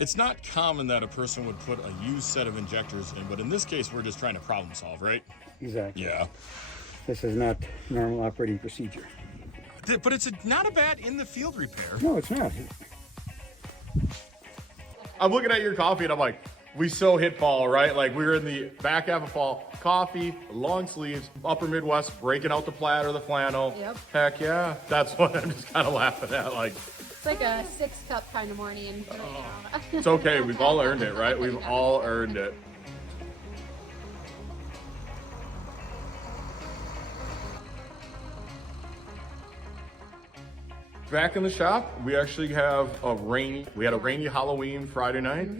It's not common that a person would put a used set of injectors in, but in this case, we're just trying to problem solve, right? Exactly. Yeah. This is not normal operating procedure. But it's not a bad in-the-field repair. No, it's not. I'm looking at your coffee and I'm like, we so hit fall, right? Like we were in the back half of fall. Coffee, long sleeves, upper Midwest, breaking out the plaid or the flannel. Yep. Heck yeah. That's what I'm just kind of laughing at. Like, It's like a 6-cup kind of morning. it's okay. We've all earned it, right? We've all earned it. Back in the shop, we actually have we had a rainy Halloween Friday night.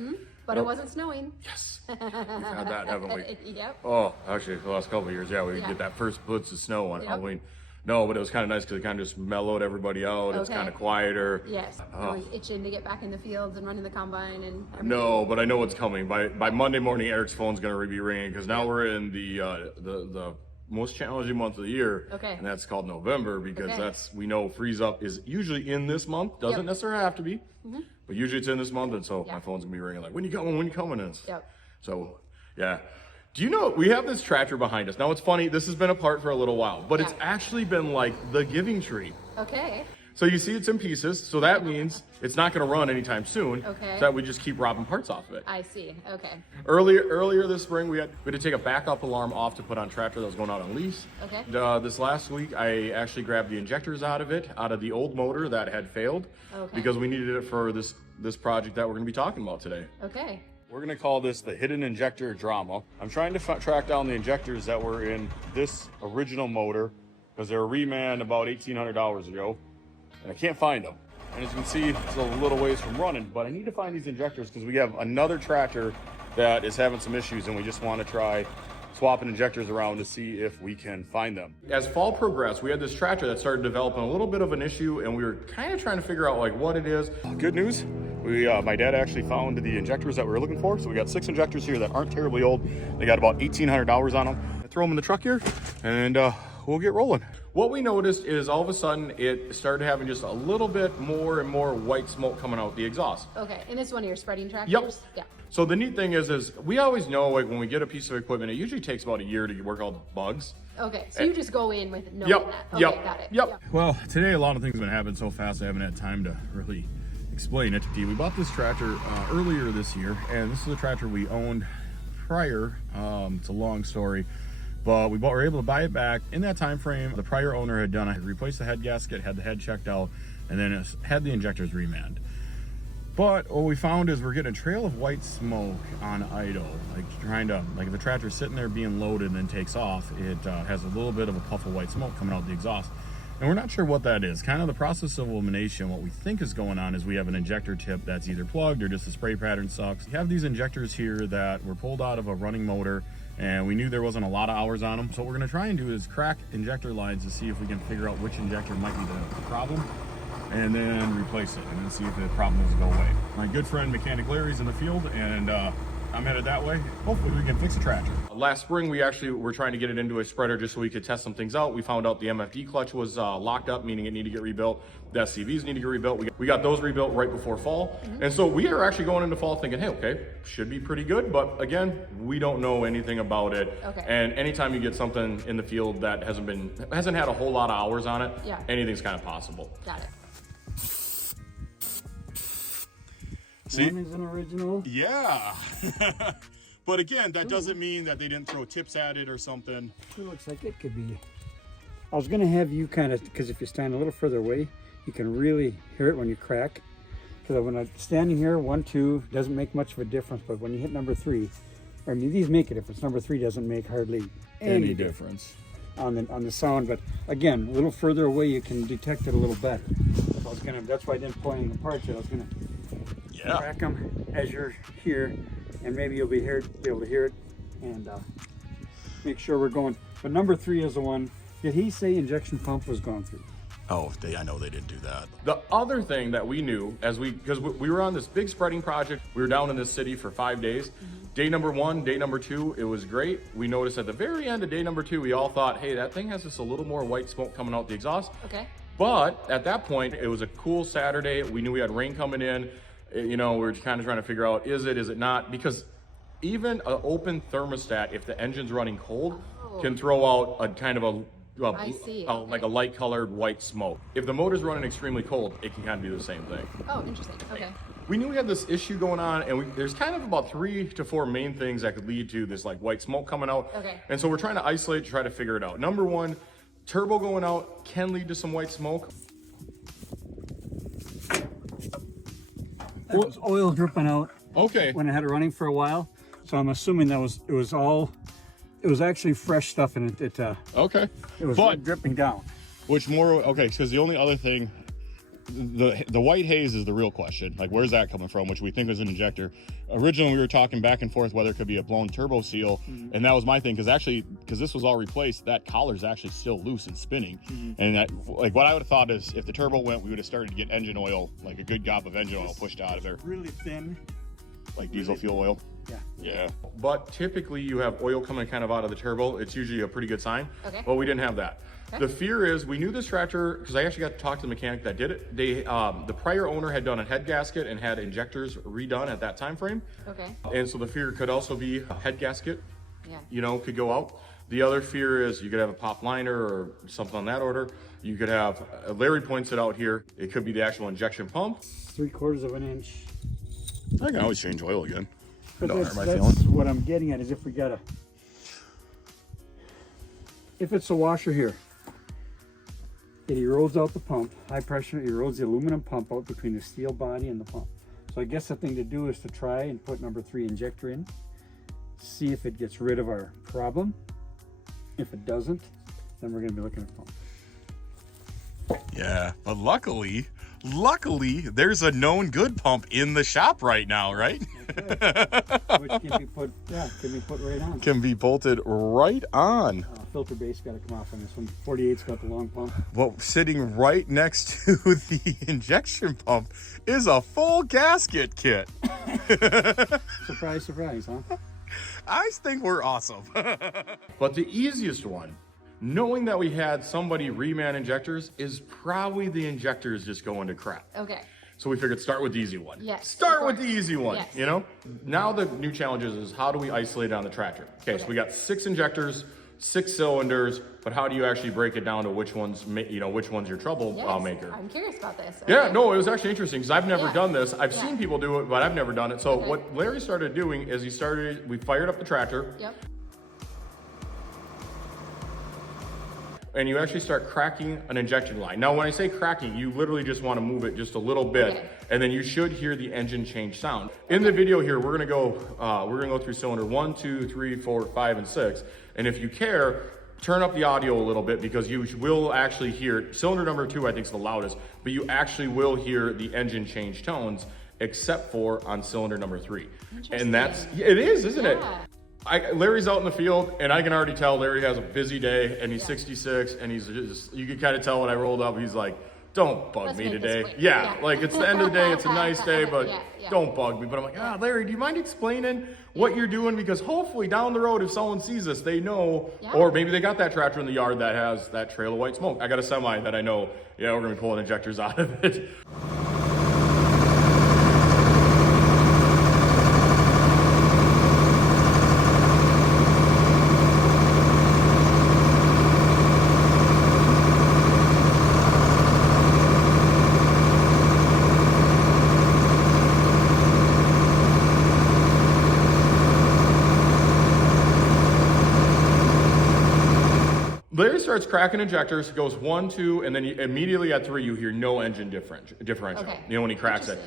But it wasn't snowing. Yes, we've had that, haven't we? Yep. Oh, actually, for the last couple of years, yeah, we get that first blitz of snow on Halloween. No, but it was kind of nice because it kind of just mellowed everybody out. It's kind of quieter. Yes. I was itching to get back in the fields and running the combine and everything. No, but I know what's coming. By Monday morning, Eric's phone's going to be ringing because now we're in the most challenging month of the year. Okay. And that's called November because we know freeze up is usually in this month. Doesn't necessarily have to be, but usually it's in this month. And so my phone's going to be ringing like, when you coming? When you coming? And so, yeah. Do you know, we have this tractor behind us. Now it's funny, this has been apart for a little while, but it's actually been like the giving tree. Okay. So you see it's in pieces, so that means it's not gonna run anytime soon. Okay. So that we just keep robbing parts off of it. I see. Okay. Earlier this spring, we had to take a backup alarm off to put on tractor that was going out on lease. Okay. This last week, I actually grabbed the injectors out of the old motor that had failed. Okay. Because we needed it for this project that we're gonna be talking about today. Okay. We're gonna call this the hidden injector drama. I'm trying to track down the injectors that were in this original motor because they were remanned about $1,800 ago, and I can't find them. And as you can see, it's a little ways from running, but I need to find these injectors because we have another tractor that is having some issues and we just want to try swapping injectors around to see if we can find them. As fall progressed, we had this tractor that started developing a little bit of an issue and we were kind of trying to figure out like what it is. Good news, my dad actually found the injectors that we were looking for. So we got 6 injectors here that aren't terribly old. They got about $1,800 on them. I throw them in the truck here and we'll get rolling. What we noticed is all of a sudden it started having just a little bit more and more white smoke coming out the exhaust. Okay. And this is one of your spreading tractors? Yep. Yeah. So the neat thing is we always know like when we get a piece of equipment, it usually takes about a year to work all the bugs. Okay. So you just go in with knowing that. Okay, got it. Yep. Well, today a lot of things have been happening so fast I haven't had time to really explain it to you. We bought this tractor earlier this year, and this is a tractor we owned prior. It's a long story, but we were able to buy it back in that time frame. The prior owner had replaced the head gasket, had the head checked out, and then it had the injectors remanned. But what we found is we're getting a trail of white smoke on idle, like if the tractor's sitting there being loaded and then takes off, it has a little bit of a puff of white smoke coming out the exhaust. And we're not sure what that is. Kind of the process of elimination, what we think is going on is we have an injector tip that's either plugged or just the spray pattern sucks. We have these injectors here that were pulled out of a running motor and we knew there wasn't a lot of hours on them. So what we're gonna try and do is crack injector lines to see if we can figure out which injector might be the problem, and then replace it and then see if the problem doesn't go away. My good friend Mechanic Larry's in the field and I'm headed that way. Hopefully we can fix the tractor. Last spring, we actually were trying to get it into a spreader just so we could test some things out. We found out the MFD clutch was locked up, meaning it needed to get rebuilt. The SCVs need to get rebuilt. We got those rebuilt right before fall. And so we are actually going into fall thinking, hey, okay, should be pretty good. But again, we don't know anything about it. Okay. And anytime you get something in the field that hasn't had a whole lot of hours on it, anything's kind of possible. Got it. See? One is an original. Yeah. But again, that doesn't mean that they didn't throw tips at it or something. It looks like it could be. I was going to have you kind of, because if you stand a little further away, you can really hear it when you crack. Because when I'm standing here, 1, 2, doesn't make much of a difference. But when you hit number 3, I mean, these make a difference. Number 3 doesn't make hardly any difference on the sound. But again, a little further away, you can detect it a little better. That's why I didn't pull anything apart yet. I was going to crack them as you're here, and maybe you'll be able to hear it and make sure we're going. But number 3 is the one. Did he say injection pump was gone through? Oh, I know they didn't do that. The other thing that we knew because we were on this big spreading project, we were down in this city for 5 days. Day number 1, day number 2, it was great. We noticed at the very end of day number 2, we all thought, hey, that thing has just a little more white smoke coming out the exhaust. Okay. But at that point, it was a cool Saturday. We knew we had rain coming in. You know, we're kind of trying to figure out, is it not? Because even an open thermostat, if the engine's running cold, can throw out a kind of I see. like a light colored white smoke. If the motor's running extremely cold, it can kind of do the same thing. Oh, interesting. Okay. We knew we had this issue going on, and there's kind of about 3 to 4 main things that could lead to this like white smoke coming out. Okay. And so we're trying to isolate, try to figure it out. Number 1, turbo going out can lead to some white smoke. There was oil dripping out Okay. when I had it running for a while, so I'm assuming it was actually fresh stuff, and it Okay. was But dripping down. which more? Okay, because the only other thing, the white haze is the real question. Like, where's that coming from? Which we think was an injector. Originally, we were talking back and forth whether it could be a blown turbo seal, and that was my thing. Because this was all replaced, that collar's actually still loose and spinning. And like what I would have thought is, if the turbo went, we would have started to get engine oil, like a good gob of engine oil pushed out of there, Really thin. like diesel fuel oil. Yeah. Yeah. But typically you have oil coming kind of out of the turbo. It's usually a pretty good sign. Okay. But we didn't have that. Okay. The fear is, we knew this tractor, because I actually got to talk to the mechanic that did it. They, the prior owner had done a head gasket and had injectors redone at that time frame. Okay. And so the fear could also be a head gasket, Yeah. you know, could go out. The other fear is you could have a pop liner or something on that order. You could have, Larry points it out here, it could be the actual injection pump. 3/4 of an inch. I can always change oil again. But Don't that's hurt my feelings. what I'm getting at, is if it's a washer here, it erodes out the pump, high pressure, erodes the aluminum pump out between the steel body and the pump. So I guess the thing to do is to try and put number 3 injector in, see if it gets rid of our problem. If it doesn't, then we're gonna be looking at pump. Yeah, but luckily, there's a known good pump in the shop right now, right? Which can be put right on. Can be bolted right on. Filter base got to come off on this one. 48's got the long pump. Well, sitting right next to the injection pump is a full gasket kit. Surprise, surprise, huh? I think we're awesome. But the easiest one, knowing that we had somebody reman injectors, is probably the injectors just going to crap. Okay. So we figured start with the easy one. Yes, Start of with the course. easy one, Yes. you know? Now the new challenge is how do we isolate it on the tractor? Okay, so we got 6 injectors, 6 cylinders, but how do you actually break it down to which one's, which one's your trouble Yes. maker? I'm curious about this. Yeah, Okay. no, it was actually interesting because I've never Yeah. done this. I've Yeah. seen people do it, but I've never done it. So Okay. what Larry started doing is we fired up the tractor, Yep. and you actually start cracking an injection line. Now, when I say cracking, you literally just want to move it just a little bit, Okay. and then you should hear the engine change sound. In the video here, we're gonna go through cylinder 1, 2, 3, 4, 5, and 6. And if you care, turn up the audio a little bit because you will actually hear cylinder number 2. I think is the loudest, but you actually will hear the engine change tones, except for on cylinder number 3. And it is, isn't it? Yeah. Larry's out in the field, and I can already tell Larry has a busy day, and he's 66, and he's just, you can kind of tell when I rolled up, he's like, don't bug Let's me make this today. quick. Yeah, Yeah. like it's the end of the day, it's a nice day, but Yeah. don't bug me. But I'm like, Larry, do you mind explaining what you're doing? Because hopefully down the road, if someone sees us, they know, Yeah. or maybe they got that tractor in the yard that has that trail of white smoke. I got a semi that I know, we're gonna be pulling injectors out of it. Larry starts cracking injectors, goes 1, 2, and then immediately at 3, you hear no engine differential. Okay. You know, when he cracks it.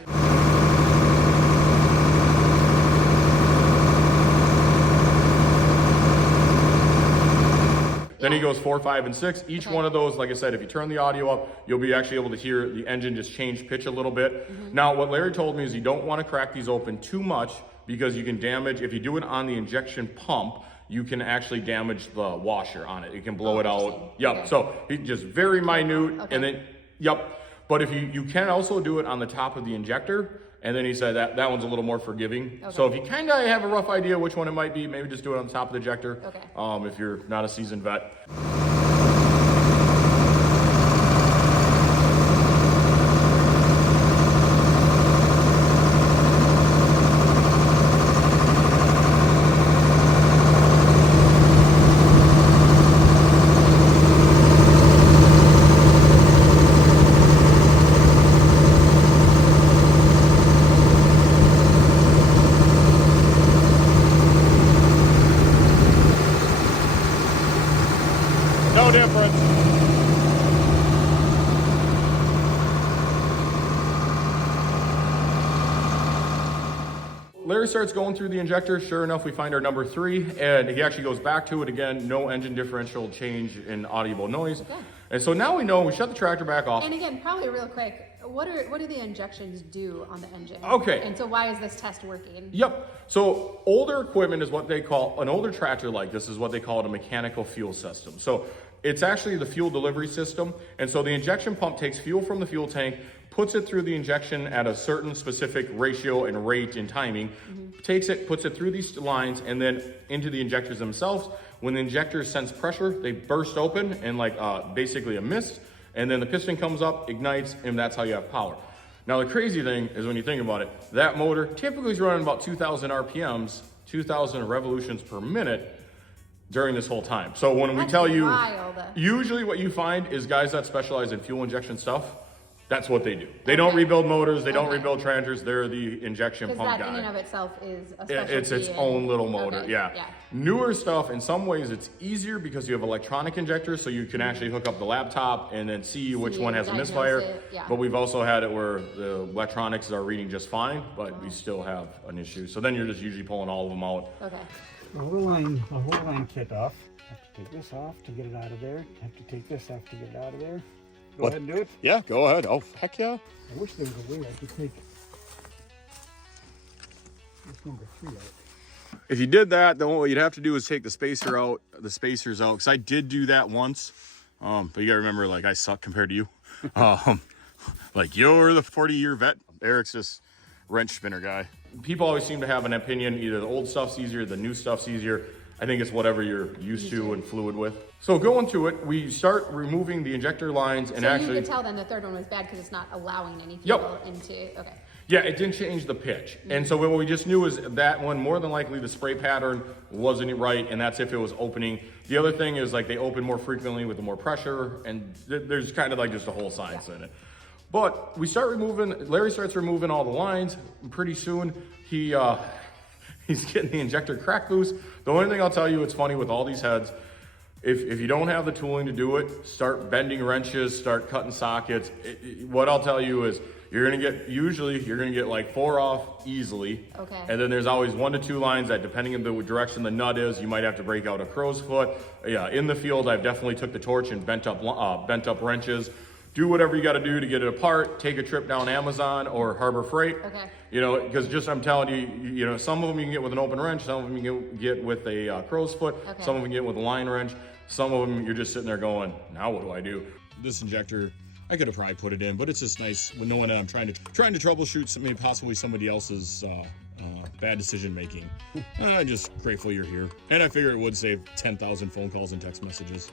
Then he goes 4, 5, and 6. Each one of those, like I said, if you turn the audio up, you'll be actually able to hear the engine just change pitch a little bit. Now, what Larry told me is you don't want to crack these open too much because you can damage, if you do it on the injection pump, you can actually damage the washer on it. You can blow it out. Yep. Okay. So it's just very minute. Okay. And then, yep. But if you can also do it on the top of the injector. And then he said that one's a little more forgiving. Okay. So if you kind of have a rough idea which one it might be, maybe just do it on the top of the injector. Okay. If you're not a seasoned vet. Larry starts going through the injector. Sure enough, we find our number 3, and he actually goes back to it again. No engine differential change in audible noise. Okay. And so now we know we shut the tractor back off. And again, probably real quick, what do the injections do on the engine? Okay. And so why is this test working? Yep. So older equipment is what they call, an older tractor like this is what they call a mechanical fuel system. So it's actually the fuel delivery system. And so the injection pump takes fuel from the fuel tank, puts it through the injection at a certain specific ratio and rate and timing, takes it, puts it through these lines and then into the injectors themselves. When the injectors sense pressure, they burst open and like basically a mist, and then the piston comes up, ignites, and that's how you have power. Now the crazy thing is when you think about it, that motor typically is running about 2,000 RPMs, 2,000 revolutions per minute during this whole time. So when we tell you, usually what you find is guys that specialize in fuel injection stuff, that's what they do. They don't rebuild motors, they don't rebuild tractors, they're the injection pump guy. Because that in and of itself is a specialty. It's its own little motor, yeah. Newer stuff, in some ways it's easier because you have electronic injectors, so you can actually hook up the laptop and then see which one has a misfire. But we've also had it where the electronics are reading just fine, but we still have an issue. So then you're just usually pulling all of them out. Okay. The whole line kit off. Have to take this off to get it out of there. Have to take this off to get it out of there. Go ahead and do it. Yeah, go ahead. Oh, heck yeah. I wish there was a way I could take this number 3 out. If you did that, then what you'd have to do is take the spacer out, the spacers out, because I did do that once. But you gotta remember, like, I suck compared to you. Like, you're the 40-year vet. Eric's just wrench spinner guy. People always seem to have an opinion, either the old stuff's easier, the new stuff's easier. I think it's whatever you're used to and fluid with. So going to it, we start removing the injector lines and So you could tell then the third one was bad because it's not allowing any fuel into, okay. Yeah, it didn't change the pitch. And so what we just knew is that one, more than likely the spray pattern wasn't right, and that's if it was opening. The other thing is like they open more frequently with the more pressure, and there's kind of like just a whole science in it. But we start removing, Larry starts removing all the lines, and pretty soon he's getting the injector crack loose. The only thing I'll tell you, it's funny with all these heads, if you don't have the tooling to do it, start bending wrenches, start cutting sockets. What I'll tell you is usually you're gonna get like 4 off easily. Okay. And then there's always 1 to 2 lines that, depending on the direction the nut is, you might have to break out a crow's foot. Yeah, in the field, I've definitely took the torch and bent up wrenches. Do whatever you got to do to get it apart. Take a trip down Amazon or Harbor Freight. Okay. You know, because just I'm telling you, you know, some of them you can get with an open wrench, some of them you can get with a crow's foot, some of them you get with a line wrench, some of them you're just sitting there going, now what do I do? This injector, I could have probably put it in, but it's just nice when knowing that I'm trying to troubleshoot maybe possibly somebody else's bad decision making. I'm just grateful you're here, and I figure it would save 10,000 phone calls and text messages.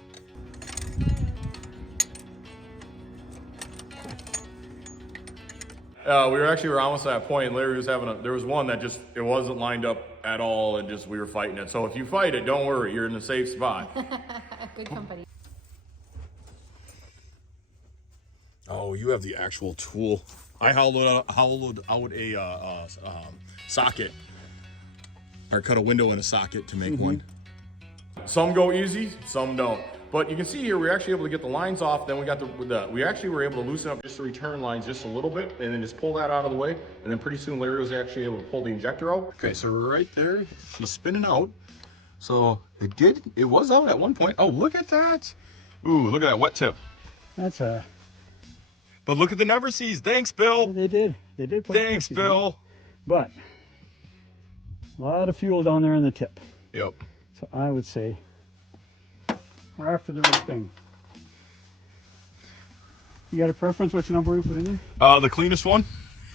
We were almost at that point. Larry was there was one that just, it wasn't lined up at all, and just, we were fighting it. So if you fight it, don't worry, you're in a safe spot. Good company. Oh, you have the actual tool. I hollowed out a socket, or cut a window in a socket to make one. Some go easy, some don't. But you can see here, we're actually able to get the lines off. Then we got we actually were able to loosen up just the return lines just a little bit, and then just pull that out of the way. And then pretty soon Larry was actually able to pull the injector out. Okay, so right there, she's spinning out. So it was out at one point. Oh, look at that. Ooh, look at that wet tip. But look at the never sees. Thanks, Bill. They did. Thanks, Bill. But a lot of fuel down there in the tip. Yep. So I would say we're after the right thing. You got a preference which number we put in there? The cleanest one.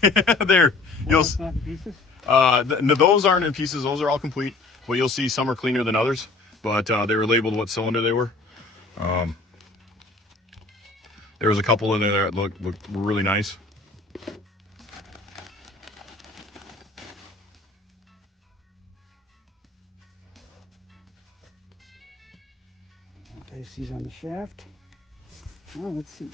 There. Not in pieces? Those aren't in pieces. Those are all complete. But you'll see some are cleaner than others. But they were labeled what cylinder they were. There was a couple in there that looked really nice. These on the shaft. Oh, let's see.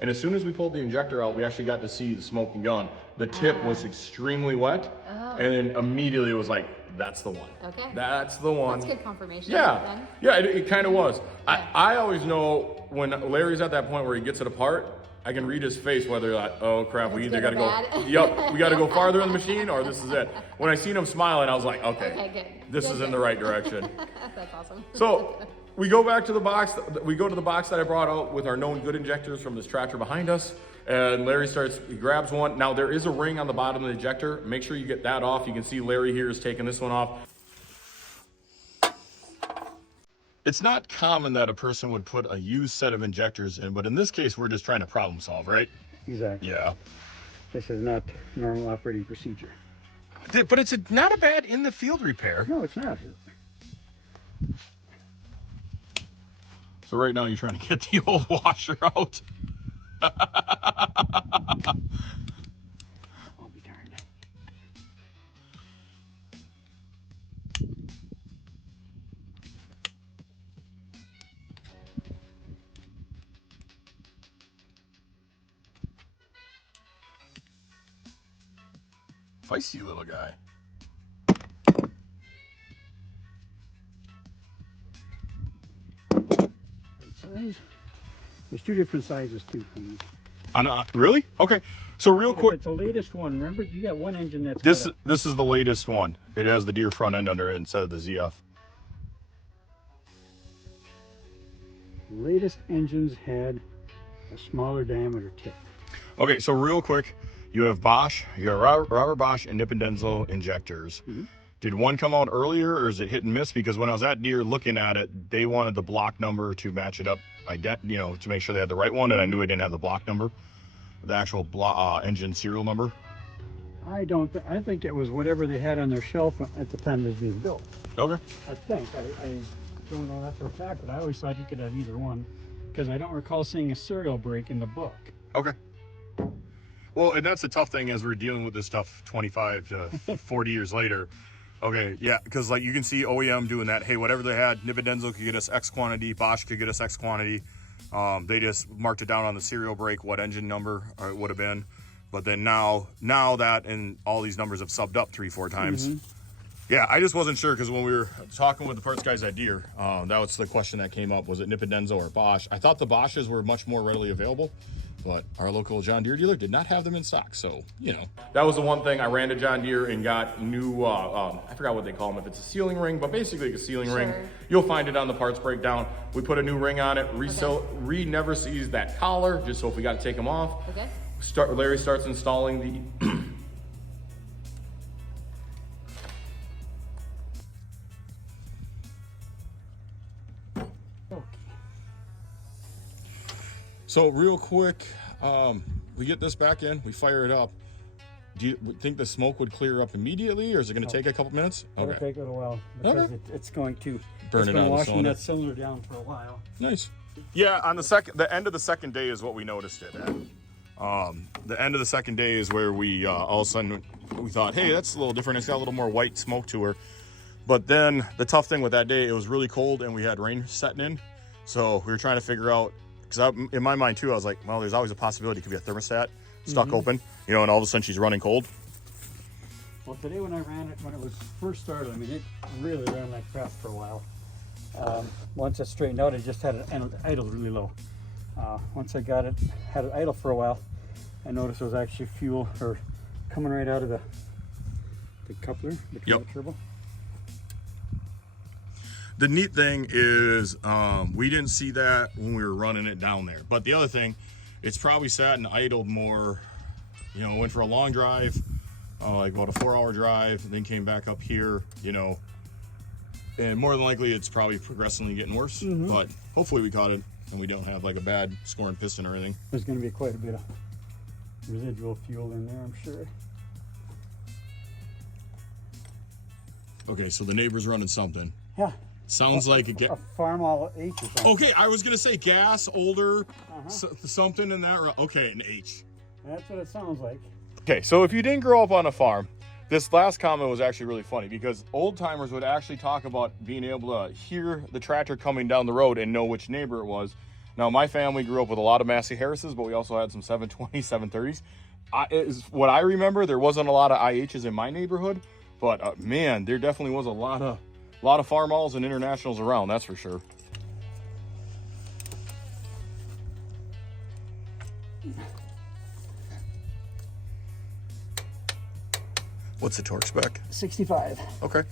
And as soon as we pulled the injector out, we actually got to see the smoking gun. The tip was extremely wet, and then immediately it was like, that's the one. Okay. That's the one. That's good confirmation. Yeah. Then. Yeah, it kind of was. Yeah. I always know when Larry's at that point where he gets it apart, I can read his face whether like, oh crap, we It's either good got or to go, bad. yep, we got to go farther in the machine or this is it. When I seen him smiling, I was like, okay, good. this is in the right direction. That's awesome. So we go back to the box. We go to the box that I brought out with our known good injectors from this tractor behind us. And Larry he grabs one. Now there is a ring on the bottom of the injector. Make sure you get that off. You can see Larry here is taking this one off. It's not common that a person would put a used set of injectors in, but in this case, we're just trying to problem solve, right? Exactly. Yeah. This is not normal operating procedure. But it's not a bad in the field repair. No, it's not. So right now you're trying to get the old washer out. I'll be darned. Feisty little guy. Size. There's two different sizes too. Really? Okay. So real quick, It's the latest one. Remember, you got one engine that's this is the latest one. It has the Deere front end under it instead of the ZF. latest engines had a smaller diameter tip. Okay, so real quick, you have Bosch, you have Robert Bosch and Nippendenzel injectors. Mm-hmm. Did one come out earlier, or is it hit and miss? Because when I was at Deere looking at it, they wanted the block number to match it up, to make sure they had the right one, and I knew I didn't have the block number, the actual engine serial number. I think it was whatever they had on their shelf at the time it was being built. Okay. I think. I don't know that for a fact, but I always thought you could have either one, because I don't recall seeing a serial break in the book. Okay. Well, and that's the tough thing as we're dealing with this stuff 25 to 40 years later. Okay, yeah, because like you can see OEM doing that. Hey, whatever they had, Nippendenzel could get us X quantity, Bosch could get us X quantity. They just marked it down on the serial break, what engine number it would have been. But then now that and all these numbers have subbed up 3-4 times. Mm-hmm. Yeah, I just wasn't sure because when we were talking with the parts guys at Deere, that was the question that came up. Was it Nippendenzel or Bosch? I thought the Bosches were much more readily available, but our local John Deere dealer did not have them in stock. So, that was the one thing. I ran to John Deere and got new, I forgot what they call them, if it's a sealing ring, but basically a sealing ring. You'll find it on the parts breakdown. We put a new ring on it. Reed never sees that collar, just so if we got to take them off. Okay. Larry starts installing the So real quick, we get this back in, we fire it up. Do you think the smoke would clear up immediately, or is it going to take a couple minutes? It'll take a little while, because it's going to burn it out. Washing that cylinder down for a while. Nice. Yeah, on the end of the second day is what we noticed it at. The end of the second day is where we all of a sudden we thought, hey, that's a little different. It's got a little more white smoke to her. But then the tough thing with that day, it was really cold and we had rain setting in. So we were trying to figure out, because in my mind too, I was like, well, there's always a possibility it could be a thermostat stuck open, and all of a sudden she's running cold. Well, today when I ran it, when it was first started, I mean, it really ran like crap for a while. Once it straightened out, it just had it idled really low. Once I got it, had it idle for a while, I noticed there was actually fuel coming right out of the coupler between the turbo. The neat thing is we didn't see that when we were running it down there. But the other thing, it's probably sat and idled more, went for a long drive, like about a 4-hour drive, then came back up here, and more than likely it's probably progressively getting worse. But hopefully we caught it and we don't have like a bad scoring piston or anything. There's going to be quite a bit of residual fuel in there, I'm sure. Okay, so the neighbor's running something. Yeah. Sounds like a Farmall H or something. Okay, I was gonna say gas, older, something in that. Okay, an H. That's what it sounds like. Okay, so if you didn't grow up on a farm, this last comment was actually really funny because old timers would actually talk about being able to hear the tractor coming down the road and know which neighbor it was. Now, my family grew up with a lot of Massey Harrises, but we also had some 720s, 730s. What I remember, there wasn't a lot of IHs in my neighborhood, but man, there definitely was a lot of Farmalls and Internationals around, that's for sure. What's the torque spec? 65. Okay.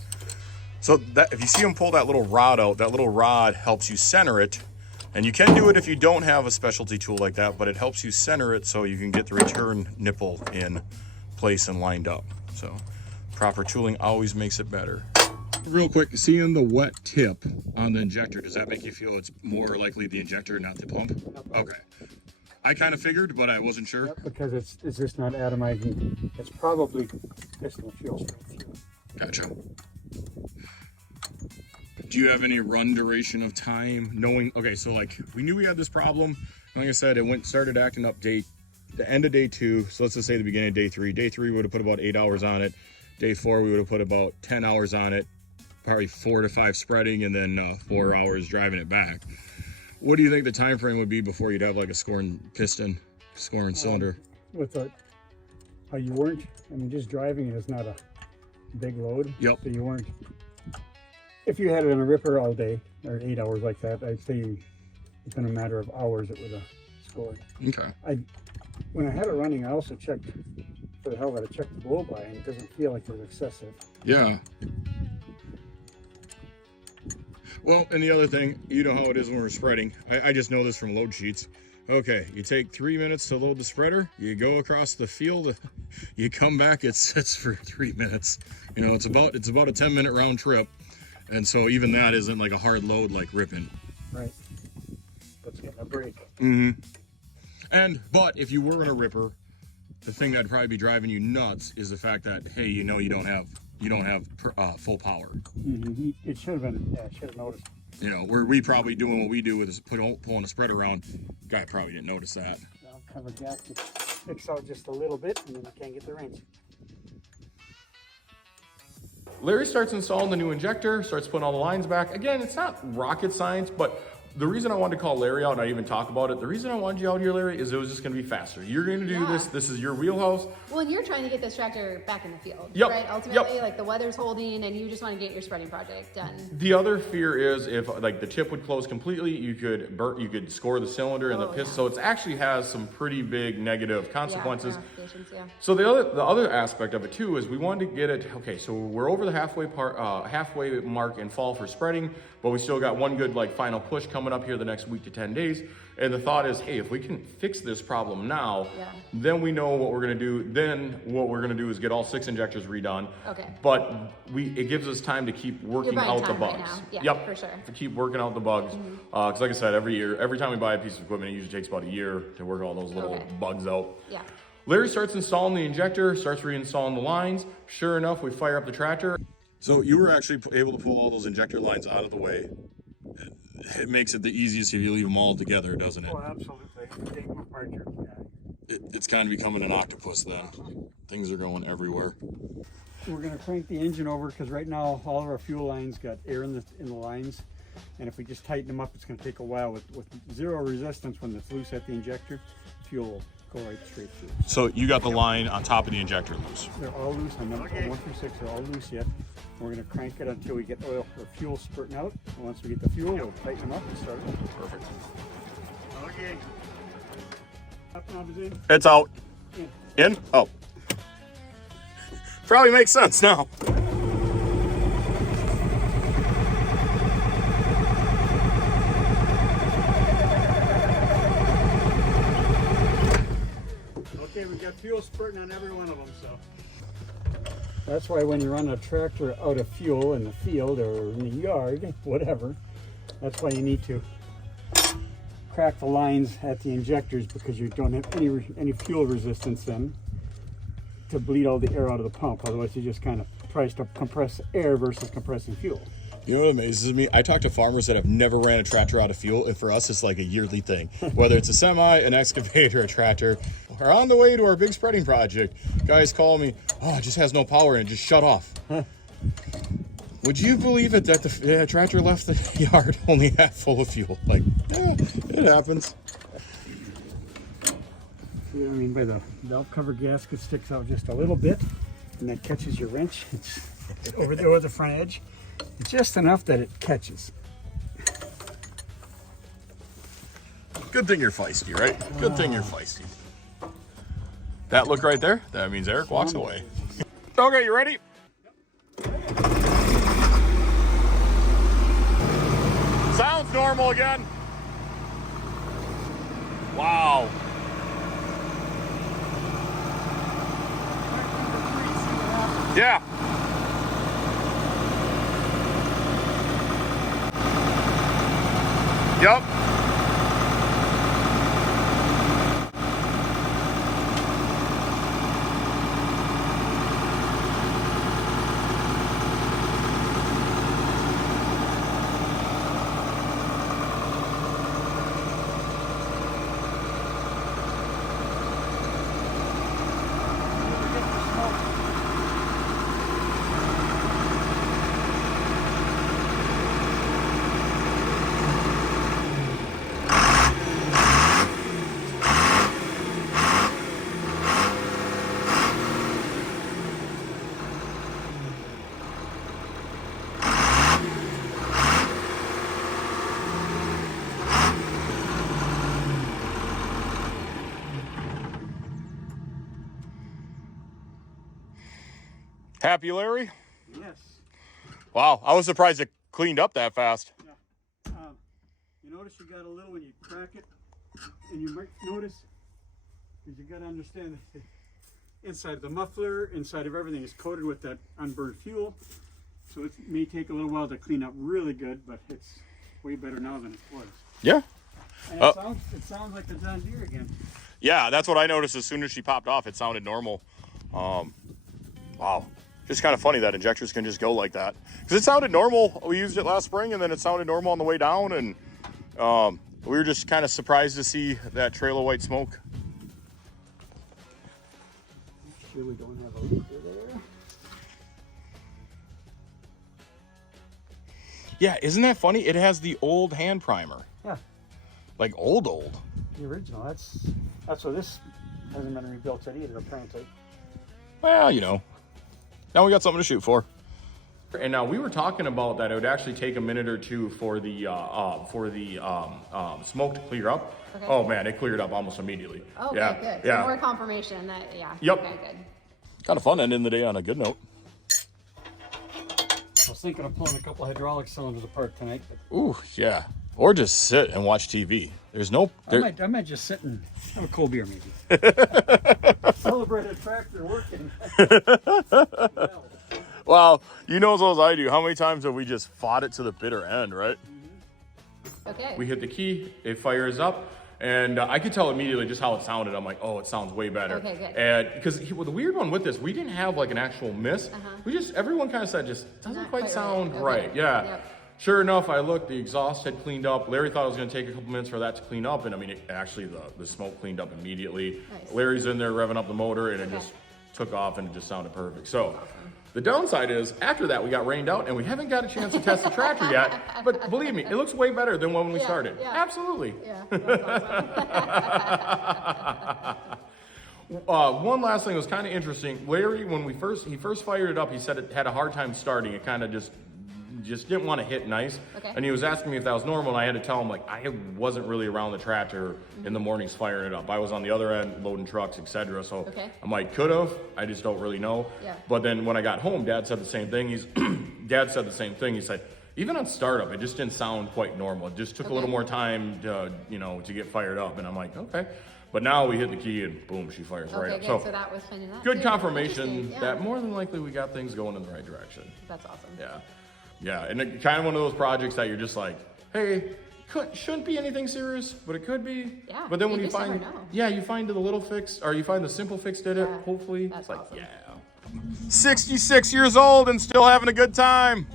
So that if you see him pull that little rod out, that little rod helps you center it. And you can do it if you don't have a specialty tool like that, but it helps you center it so you can get the return nipple in place and lined up. So proper tooling always makes it better. Real quick, seeing the wet tip on the injector, does that make you feel it's more likely the injector, not the pump? Okay. I kind of figured, but I wasn't sure. Yep, because it's just not atomizing. It's probably piston fuel straight through. Gotcha. Do you have any run duration of time knowing? Okay, so like we knew we had this problem. Like I said, it started acting up the end of day 2. So let's just say the beginning of day 3. Day 3 we would have put about 8 hours on it. Day 4 we would have put about 10 hours on it. Probably 4 to 5 spreading, and then 4 hours driving it back. What do you think the time frame would be before you'd have like a scoring piston, scoring cylinder? With how you weren't, I mean, just driving it is not a big load. Yep. So you weren't, if you had it in a ripper all day, or 8 hours like that, I'd say within a matter of hours it would have scored. Okay. When I had it running, I also checked, for the hell of it, I checked the blow by, and it doesn't feel like it was excessive. Yeah. Well, and the other thing, you know how it is when we're spreading. I just know this from load sheets. Okay, you take 3 minutes to load the spreader, you go across the field, you come back, it sits for 3 minutes. You know, it's about a 10-minute round trip. And so even that isn't like a hard load like ripping. Right. That's getting a break. But if you were in a ripper, the thing that'd probably be driving you nuts is the fact that, hey, you know, you don't have full power. It should have been. Yeah, I should have noticed. You know, where we probably doing what we do with is pulling a spreader around. Guy probably didn't notice that. I'll cover gasket sticks out just a little bit, and then I can't get the wrench. Larry starts installing the new injector, starts putting all the lines back. Again, it's not rocket science, but the reason I wanted to call Larry out and I even talk about it, the reason I wanted you out here, Larry, is it was just going to be faster. You're going to do this. This is your wheelhouse. Well, and you're trying to get this tractor back in the field, Yep. right? Ultimately, like the weather's holding and you just want to get your spreading project done. The other fear is if like the tip would close completely, you could score the cylinder and the piston. So it actually has some pretty big negative consequences. Yeah. So the other aspect of it too is we wanted to get it, okay, so we're over the halfway mark in fall for spreading, but we still got one good like final push coming up here the next week to 10 days. And the thought is, hey, if we can fix this problem now, then we know what we're gonna do. Then what we're gonna do is get all 6 injectors redone. Okay. But it gives us time to keep working out the bugs. Right now. Yeah, yep, for sure. To keep working out the bugs. Because like I said, every time we buy a piece of equipment, it usually takes about a year to work all those little bugs out. Yeah. Larry starts installing the injector, starts reinstalling the lines. Sure enough, we fire up the tractor. So you were actually able to pull all those injector lines out of the way. It makes it the easiest if you leave them all together, doesn't it? Oh, absolutely. Take them apart, It's kind of becoming an octopus then. Things are going everywhere. We're going to crank the engine over because right now all of our fuel lines got air in the lines, and if we just tighten them up, it's going to take a while. With zero resistance, when it's loose at the injector, fuel will go right straight through. So you got the line on top of the injector loose. They're all loose. On 1 through 6, they're all loose yet. We're going to crank it until we get oil or fuel spurting out. And once we get the fuel, we'll tighten them up and start it. Perfect. Okay. Up knob is in. It's out. In. In? Oh. Probably makes sense now. Okay, we got fuel spurting on every one of them, so. That's why when you run a tractor out of fuel in the field or in the yard, whatever, that's why you need to crack the lines at the injectors, because you don't have any fuel resistance then to bleed all the air out of the pump. Otherwise, you just kind of try to compress air versus compressing fuel. You know what amazes me? I talk to farmers that have never ran a tractor out of fuel, and for us, it's like a yearly thing. Whether it's a semi, an excavator, a tractor, we're on the way to our big spreading project. Guys call me, oh, it just has no power and it just shut off. Would you believe it that the tractor left the yard only half full of fuel? Like, yeah, it happens. See what I mean by the valve cover gasket sticks out just a little bit, and that catches your wrench. It's over the front edge. It's just enough that it catches. Good thing you're feisty, right? Good thing you're feisty. That look right there, that means Eric walks away. Okay, you ready? Sounds normal again. Wow. Yeah. Yep. Happy, Larry? Yes. Wow, I was surprised it cleaned up that fast. Yeah. You notice you got a little when you crack it, and you might notice, because you got to understand that the inside of the muffler, inside of everything is coated with that unburned fuel. So it may take a little while to clean up really good, but it's way better now than it was. Yeah. And it sounds like the John Deere again. Yeah, that's what I noticed as soon as she popped off. It sounded normal. Wow. Just kind of funny that injectors can just go like that. Because it sounded normal. We used it last spring, and then it sounded normal on the way down, and we were just kind of surprised to see that trail of white smoke. Sure we don't have a leak there. Yeah, isn't that funny? It has the old hand primer. Yeah. Like old. The original. That's why this hasn't been rebuilt yet either, apparently. Well, you know. Now we got something to shoot for. And now we were talking about that it would actually take a minute or two for the smoke to clear up. Okay. Oh man, it cleared up almost immediately. Okay, yeah, good. Yeah. So more confirmation that, yeah. Yep. Okay, good. Kind of fun ending the day on a good note. I was thinking of pulling a couple hydraulic cylinders apart tonight, but Ooh, yeah. Or just sit and watch TV. There's no... I might just sit and have a cold beer maybe. Celebrate a tractor working. Well, you know as well as I do, how many times have we just fought it to the bitter end, right? Okay. We hit the key, it fires up, and I could tell immediately just how it sounded. I'm like, oh, it sounds way better. Okay, good. And because the weird one with this, we didn't have like an actual miss. Everyone kind of said just doesn't Not quite quite sound right. right. Okay. Yeah. Yep. Sure enough, I looked, the exhaust had cleaned up. Larry thought it was going to take a couple minutes for that to clean up, and I mean, the smoke cleaned up immediately. Nice. Larry's in there revving up the motor, and it just took off, and it just sounded perfect. So, the downside is, after that, we got rained out, and we haven't got a chance to test the tractor yet. But believe me, it looks way better than when we started. yeah. Absolutely. Yeah, that's awesome. One last thing was kind of interesting. Larry, when he first fired it up, he said it had a hard time starting. It kind of just didn't want to hit nice. Okay. And he was asking me if that was normal, and I had to tell him, like, I wasn't really around the tractor in the mornings firing it up. I was on the other end loading trucks, etc. So Okay. I'm like, could have. I just don't really know. Yeah. But then when I got home, Dad said the same thing. Dad said the same thing. He said, even on startup, it just didn't sound quite normal. It just took a little more time to get fired up. And I'm like, okay. But now we hit the key and boom, she fires right Okay, up. good. So that was kind of that. Good too. confirmation Interesting. that more than likely we got things going in the right direction. That's awesome. Yeah. Yeah. And it, kind of one of those projects that you're just like, hey, shouldn't be anything serious, but it could be. Yeah, But then when you you just find, never know. yeah, you find the little fix, or you find the simple fix did it, Yeah, hopefully. that's It's like, awesome. yeah. 66 years old and still having a good time.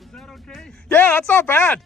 is that okay? Yeah, that's not bad.